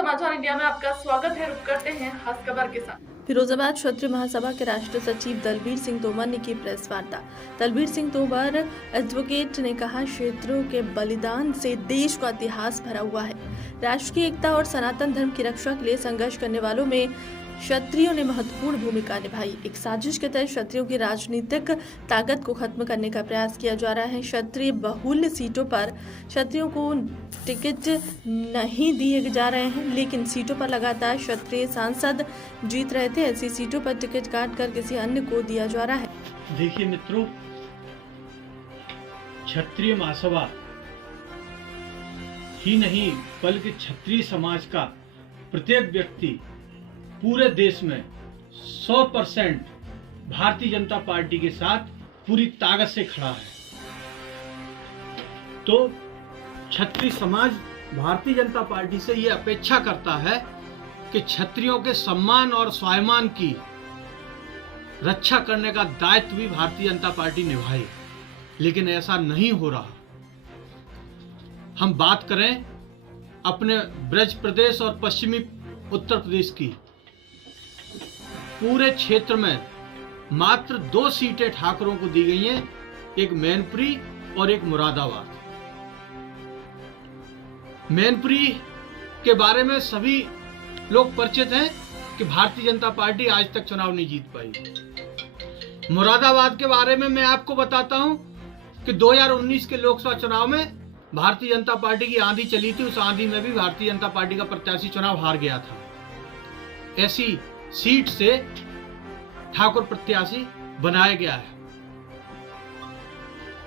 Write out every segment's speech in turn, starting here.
समाचार इंडिया में आपका स्वागत है। रुक करते हैं खास खबर के साथ। फिरोजाबाद क्षत्रिय महासभा के राष्ट्रीय सचिव दलबीर सिंह तोमर ने की प्रेस वार्ता। दलबीर सिंह तोमर एडवोकेट ने कहा, क्षेत्रों के बलिदान से देश का इतिहास भरा हुआ है। राष्ट्र की एकता और सनातन धर्म की रक्षा के लिए संघर्ष करने वालों में क्षत्रियों ने महत्वपूर्ण भूमिका निभाई। एक साजिश के तहत क्षत्रियों की राजनीतिक ताकत को खत्म करने का प्रयास किया जा रहा है। क्षत्रिय बहुल सीटों पर क्षत्रियों को टिकट नहीं दिए जा रहे हैं, लेकिन सीटों पर लगातार क्षत्रिय सांसद जीत रहे थे। ऐसी सीटों पर टिकट काट कर किसी अन्य को दिया जा रहा है। देखिए मित्रों, क्षत्रिय महासभा ही नहीं बल्कि क्षत्रिय समाज का प्रत्येक व्यक्ति पूरे देश में 100% भारतीय जनता पार्टी के साथ पूरी ताकत से खड़ा है। तो क्षत्रिय समाज भारतीय जनता पार्टी से ये अपेक्षा करता है कि क्षत्रियों के सम्मान और स्वाभिमान की रक्षा करने का दायित्व भी भारतीय जनता पार्टी निभाए, लेकिन ऐसा नहीं हो रहा। हम बात करें अपने ब्रज प्रदेश और पश्चिमी उत्तर प्रदेश की, पूरे क्षेत्र में मात्र 2 सीटें ठाकरों को दी गई हैं, एक मैनपुरी और एक मुरादाबाद। मैनपुरी के बारे में सभी लोग परिचित हैं कि भारतीय जनता पार्टी आज तक चुनाव नहीं जीत पाई। मुरादाबाद के बारे में मैं आपको बताता हूं कि 2019 के लोकसभा चुनाव में भारतीय जनता पार्टी की आंधी चली थी। उस आंधी में भी भारतीय जनता पार्टी का प्रत्याशी चुनाव हार गया था। ऐसी सीट से ठाकुर प्रत्याशी बनाया गया है।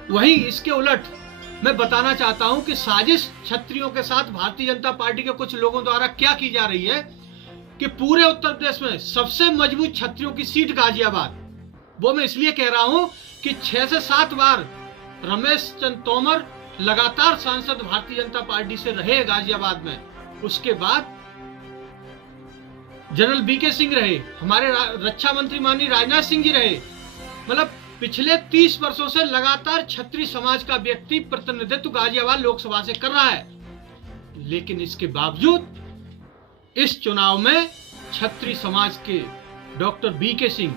वहीं इसके उलट मैं बताना चाहता हूं कि साजिश क्षत्रियों के साथ भारतीय जनता पार्टी के कुछ लोगों द्वारा क्या की जा रही है कि पूरे उत्तर प्रदेश में सबसे मजबूत क्षत्रियों की सीट गाजियाबाद, वो मैं इसलिए कह रहा हूं कि 6 से 7 बार रमेश चंद्र तोमर लगातार सांसद भारतीय जनता पार्टी से रहे गाजियाबाद में। उसके बाद जनरल बीके सिंह रहे, हमारे रक्षा मंत्री माननीय राजनाथ सिंह जी रहे। मतलब पिछले 30 वर्षों से लगातार क्षत्रिय समाज का व्यक्ति प्रतिनिधित्व गाजियाबाद लोकसभा से कर रहा है, लेकिन इसके बावजूद इस चुनाव में क्षत्रिय समाज के डॉक्टर बीके सिंह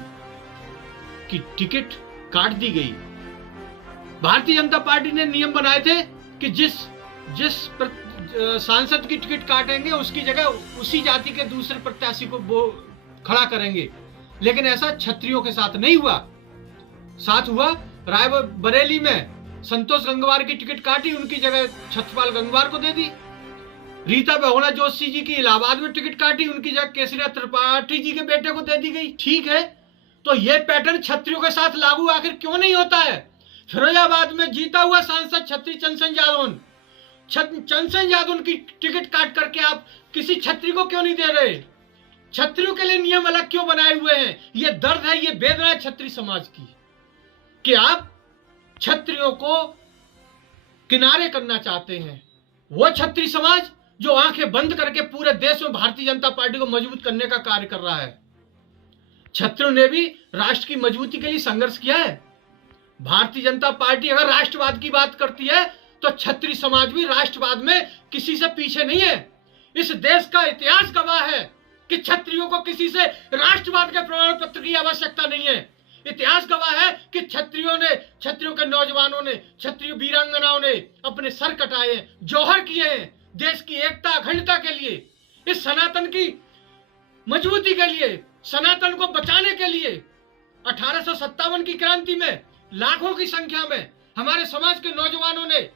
की टिकट काट दी गई। भारतीय जनता पार्टी ने नियम बनाए थे कि जिस सांसद की टिकट काटेंगे उसकी जगह उसी जाति के दूसरे प्रत्याशी को वो खड़ा करेंगे, लेकिन ऐसा क्षत्रियों के साथ नहीं हुआ। साथ हुआ रायबरेली में संतोष गंगवार की टिकट काटी, उनकी जगह छत्रपाल गंगवार को दे दी। रीता बहुगुणा जोशी जी की इलाहाबाद में टिकट काटी, उनकी जगह केसरिया त्रिपाठी जी के बेटे को दे दी गई। ठीक है, तो ये पैटर्न क्षत्रियों के साथ लागू आखिर क्यों नहीं होता है? फिरोजाबाद में जीता हुआ सांसद क्षत्रिय चंदन यादव की टिकट काट करके आप किसी क्षत्रिय को क्यों नहीं दे रहे? क्षत्रियों के लिए नियम अलग क्यों बनाए हुए हैं? ये दर्द है, ये वेदना है क्षत्रिय समाज की कि आप क्षत्रियों को किनारे करना चाहते हैं। वो क्षत्रिय समाज जो आंखें बंद करके पूरे देश में भारतीय जनता पार्टी को मजबूत करने का कार्य कर रहा है। क्षत्रियों ने भी राष्ट्र की मजबूती के लिए संघर्ष किया है। भारतीय जनता पार्टी अगर राष्ट्रवाद की बात करती है तो क्षत्रिय समाज भी राष्ट्रवाद में किसी से पीछे नहीं है। इस देश का इतिहास गवाह है कि क्षत्रियों को किसी से राष्ट्रवाद के प्रमाण पत्र की आवश्यकता नहीं है। इतिहास गवाह है कि क्षत्रियों के नौजवानों ने, क्षत्रिय वीरांगनाओं ने अपने सर कटाए, जौहर किए हैं देश की एकता अखंडता के लिए, इस सनातन की मजबूती के लिए, सनातन को बचाने के लिए। 1857 की क्रांति में लाखों की संख्या में हमारे समाज के नौजवानों ने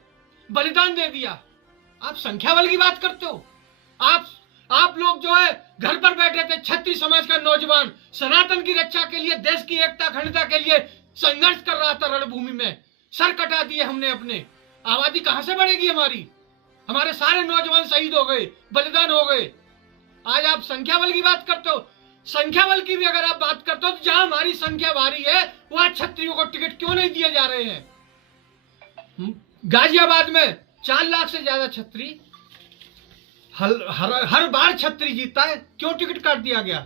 बलिदान दे दिया। आप संख्या बल की बात करते हो? आप लोग जो है घर पर बैठे थे, क्षत्रिय समाज का नौजवान सनातन की रक्षा के लिए, देश की एकता अखंडता के लिए संघर्ष कर रहा था रणभूमि में। सर कटा दिए हमने अपने। आबादी कहां से बढ़ेगी हमारी? हमारे सारे नौजवान शहीद हो गए, बलिदान हो गए। आज आप संख्या बल की बात करते हो। संख्या बल की भी अगर आप बात करते हो तो जहां हमारी संख्या भारी है वहां क्षत्रियों को टिकट क्यों नहीं दिए जा रहे हैं? गाजियाबाद में 4 लाख से ज्यादा क्षत्रिय, हर बार क्षत्रिय जीतता है, क्यों टिकट काट दिया गया?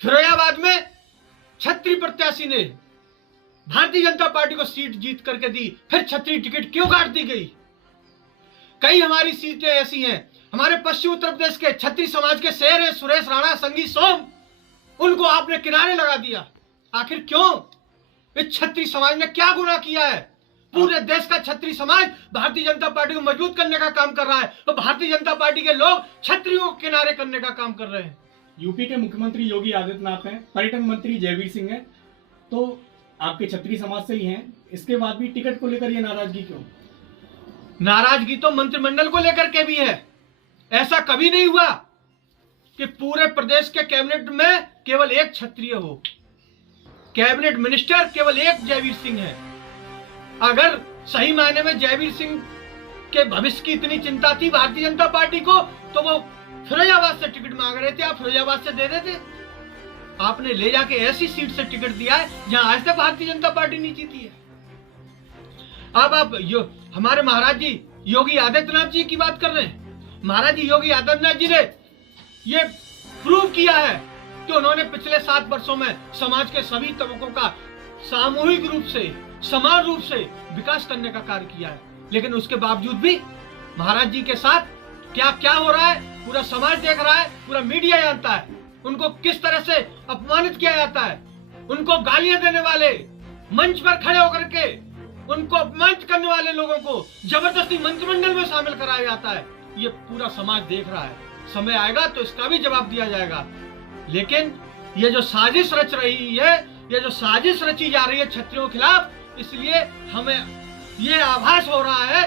फिरोजाबाद में क्षत्रिय प्रत्याशी ने भारतीय जनता पार्टी को सीट जीत करके दी, फिर क्षत्रिय टिकट क्यों काट दी गई? कई हमारी सीटें ऐसी हैं, हमारे पश्चिम उत्तर प्रदेश के छत्री समाज के शेर हैं सुरेश राणा, संगी सोम, उनको आपने किनारे लगा दिया। आखिर क्यों? इस छत्री समाज ने क्या गुनाह किया है? पूरे देश का छत्री समाज भारतीय जनता पार्टी को मजबूत करने का काम कर रहा है, तो भारतीय जनता पार्टी के लोग छत्रियों को किनारे करने का काम कर रहे हैं। यूपी के मुख्यमंत्री योगी आदित्यनाथ हैं, पर्यटन मंत्री जयवीर सिंह हैं, तो आपके छत्री समाज से ही हैं। इसके बाद भी टिकट को लेकर ये नाराजगी क्यों? नाराजगी तो मंत्रिमंडल को लेकर के भी है। ऐसा कभी नहीं हुआ कि पूरे प्रदेश के कैबिनेट में केवल एक क्षत्रिय हो। कैबिनेट मिनिस्टर केवल एक जयवीर सिंह है। अगर सही मायने में जयवीर सिंह के भविष्य की इतनी चिंता थी भारतीय जनता पार्टी को, तो वो फिरोजाबाद से टिकट मांग रहे थे, आप फिरोजाबाद से दे देते। आपने ले जाके ऐसी सीट से टिकट दिया है जहां आज तक भारतीय जनता पार्टी नहीं जीती है। अब आप हमारे महाराज जी योगी आदित्यनाथ जी की बात कर रहे हैं। महाराज जी योगी आदित्यनाथ जी ने ये प्रूव किया है कि उन्होंने पिछले 7 वर्षों में समाज के सभी तबकों का सामूहिक रूप से, समान रूप से विकास करने का कार्य किया है। लेकिन उसके बावजूद भी महाराज जी के साथ क्या क्या हो रहा है पूरा समाज देख रहा है, पूरा मीडिया जानता है। उनको किस तरह से अपमानित किया जाता है, उनको गालियां देने वाले, मंच पर खड़े होकर के उनको अपमानित करने वाले लोगों को जबरदस्ती मंत्रिमंडल में शामिल कराया जाता है। ये पूरा समाज देख रहा है। समय आएगा तो इसका भी जवाब दिया जाएगा। लेकिन ये जो साजिश रच रही है, ये जो साजिश रची जा रही है क्षत्रियों के खिलाफ, इसलिए हमें ये आभास हो रहा है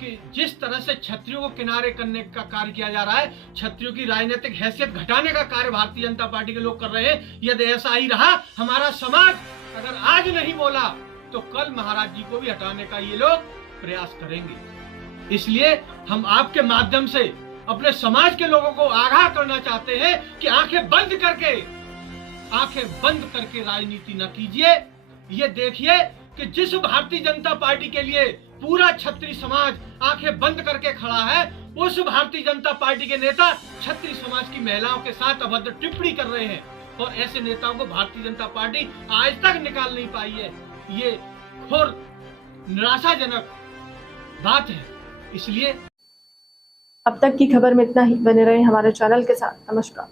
कि जिस तरह से क्षत्रियों को किनारे करने का कार्य किया जा रहा है, क्षत्रियों की राजनीतिक हैसियत घटाने का कार्य भारतीय जनता पार्टी के लोग कर रहे हैं। यदि ऐसा ही रहा, हमारा समाज अगर आज नहीं बोला तो कल महाराज जी को भी हटाने का ये लोग प्रयास करेंगे। इसलिए हम आपके माध्यम से अपने समाज के लोगों को आगाह करना चाहते हैं कि आंखें बंद करके राजनीति न कीजिए। ये देखिए कि जिस भारतीय जनता पार्टी के लिए पूरा छत्री समाज आंखें बंद करके खड़ा है, उस भारतीय जनता पार्टी के नेता छत्री समाज की महिलाओं के साथ अभद्र टिप्पणी कर रहे हैं, और ऐसे नेताओं को भारतीय जनता पार्टी आज तक निकाल नहीं पाई है। ये घोर निराशाजनक बात है। इसलिए अब तक की खबर में इतना ही। बने रहे हमारे चैनल के साथ। नमस्कार।